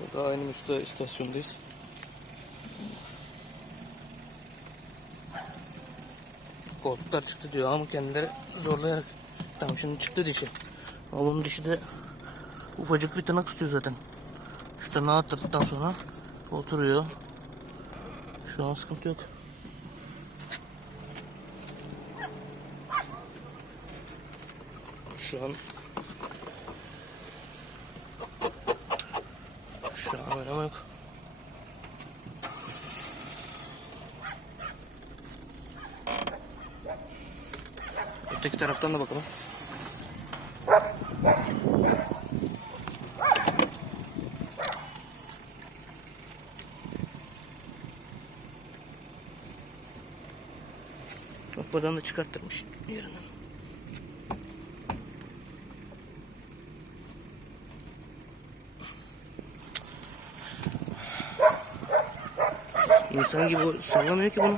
Burada aynı üstte istasyondayız. Koltuklar çıktı diyor ama kendileri zorlayarak. Tamam şimdi çıktı dişi. Bunun dişi de ufacık bir tırnak tutuyor zaten. Şu tırnağı attırdıktan sonra oturuyor. Şu an sıkıntı yok. Şu an Şu an oynama yok. Öteki taraftan da bakalım. Bak buradan da çıkarttırmış yerinden. İnsan gibi sallamıyor ki bunu.